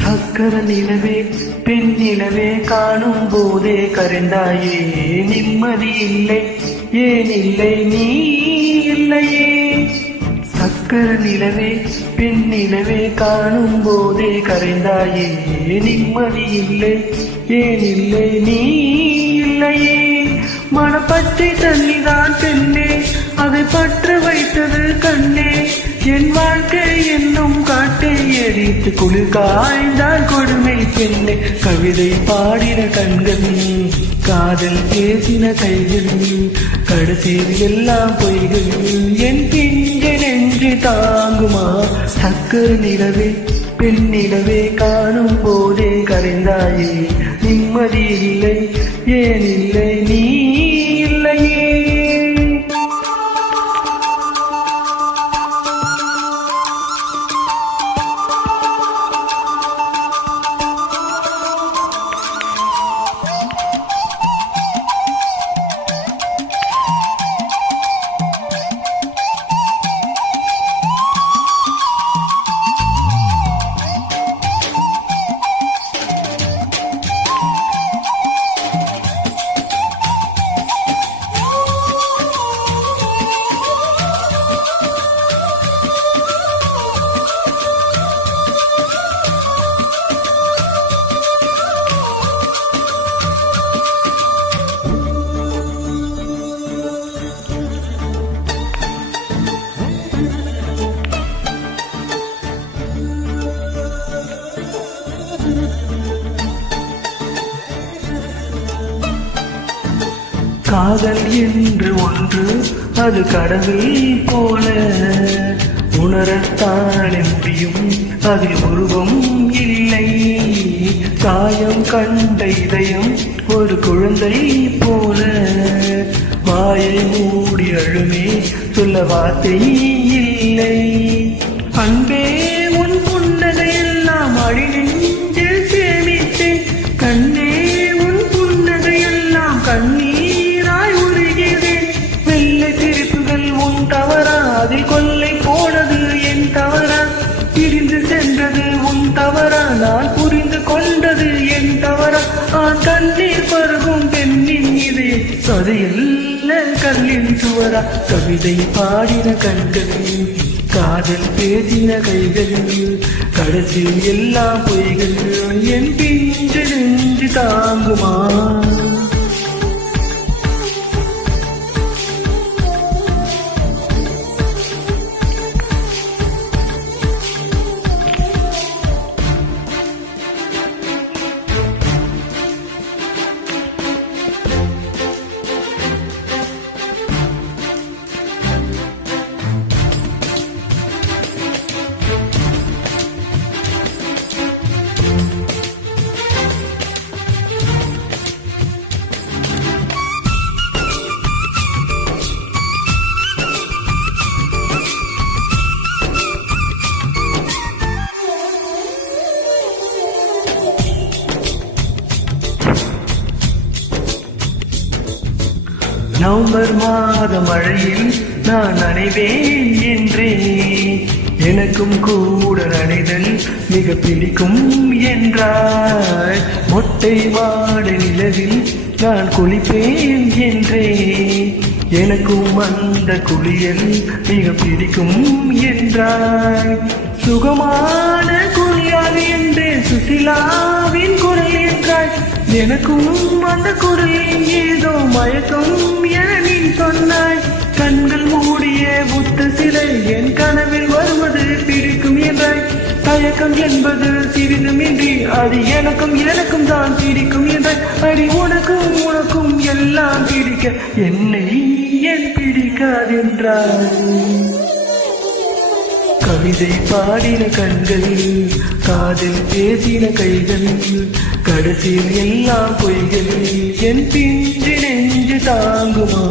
சக்கர நிலவே பெண் நிலவே காணும் போதே கரைந்தாயே நிம்மதி இல்லை ஏன் இல்லை நீ இல்லையே. சக்கர நிலவே பெண் நிலவே காணும் போதே கரைந்தாயே நிம்மதி இல்லை ஏன் இல்லை நீ இல்லையே. மனப்பச்சை தண்ணிதான் பெண்ணே அதை பற்ற வைத்தது கண்ணே. என் வாழ்க்கை என்னும் காட்டை எரித்து குளிர் காய்ந்தால் கொடுமை பெண்ணே. கவிதை பாடின கண்கள் காதல் பேசின கைகள் கடைசியில் எல்லாம் பொய்கள் என் பிஞ்ச நெஞ்சு தாங்குமா. சக்கர நிலவே பெண் நிலவே காணும் போதே கரைந்தாயே நிம்மதி இல்லை ஏன் இல்லை நீ இல்லையே. காதல் என்று ஒன்று அது கடவுள் போல உணரத்தானே முடியும் அதில் உருவம் இல்லை. காயம் கண்ட இதயம் ஒரு குழந்தை போல வாயை மூடி அழுமே சொல்ல வார்த்தை இல்லை. அன்பே உன் புன்னகையெல்லாம் அடி நெஞ்சில் சேமித்தேன். கண்ணே உன் புன்னகையெல்லாம் கண்ணீராய் உருகிறேன். வெள்ளை சிரிப்புகள் உன் தவறா அதில் கொள்ளை போனது என் தவறா. பிரிந்து சென்றது உன் தவறா நான் புரிந்து கொண்டது என் தவறா. கண்ணீர் பருகும் பெண்ணின் இது சதையல்ல கல்லின் சுவரா. கவிதை பாடின கண்கள் காதல் பேசின கைகள் கடைசியில் எல்லாம் பொய்கள் என் பிஞ்சு நெஞ்சு தாங்குமா. நவம்பர் மாத மழையில் நான் நனைவேன் என்றேன். எனக்கும் கூட நனைதல் மிக பிடிக்கும் என்றாய். மொட்டை மாட நிலவில் நான் குளிப்பேன் என்றேன். எனக்கும் அந்த குளியல் மிக பிடிக்கும் என்றாய். சுகமான குளியாக என்றேன் சுசிலாவின் குரல் என்றாய். எனக்கும் அந்த குரலில் ஏதோ மயக்கம் என நீ சொன்னாய். கண்கள் மூடிய புத்த சிலை என் கனவில் வருவது பிடிக்கும் என்றாய். தயக்கம் என்பது சிறிதுமின்றி அது எனக்கும் எனக்கும் தான் பிடிக்கும் என்றாய். அடி உனக்கும் உனக்கும் எல்லாம் பிடிக்க என்னை ஏன் பிடிக்காதென்றாய். கவிதை பாடின கண்கள் காதல் பேசின கைகள் கடைசியில் எல்லாம் பொய்கள் என் பிஞ்சு நெஞ்சு தாங்குமா.